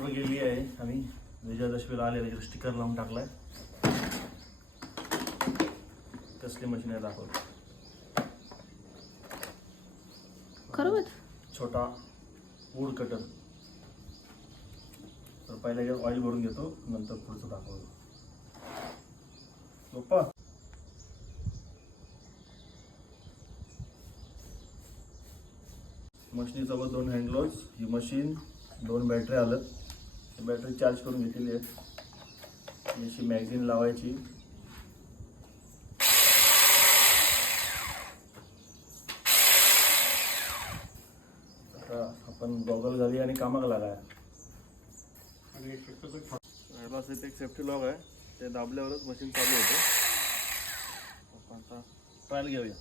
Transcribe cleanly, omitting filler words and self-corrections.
Order केली आहे आम्ही, विजयादशमीला आले त्याच्यावर स्टिकर लावून टाकलाय. कसली मशीन आहे दाखवतो. खरोबर छोटा वूड कटर. तर पहिल्या याच्यात ऑइल भरून घेतो, नंतर पुढचं दाखवतो. पप्पा मशीनीसोबत 2 हँड ग्लोव्ज, ही मशीन, 2 बॅटरी आलं. ही बॅटरी चार्ज करून घेतलेली आहे. अशी मॅगझिन लावायची. आता आपण गॉगल घाली आणि कामाला लागाय. आणि एक सेफ्टी लॉक आहे, ते दाबल्यावरच मशीन चालू होते. आता ट्रायल घेऊया.